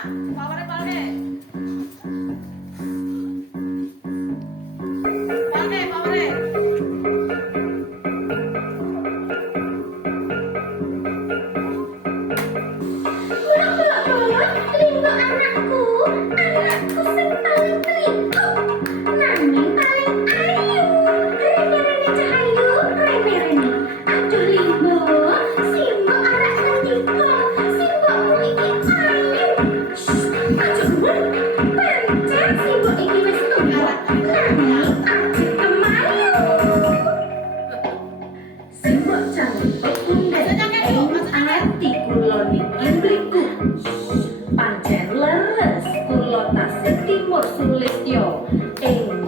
Paware paware. Paware. Linggo anakku sing paling pelito, nanging paling ayu. Rene cahayu, rene. Aduh Linggo, simbok anak ngendika, simbokmu iki ayu. Aduh, pancen simbok iki wis tuwa, nanging ajeng kemayu. Simbok cantik undek ing ati kula niki mriku. Pancen leres kula tasih timur sulistyo ing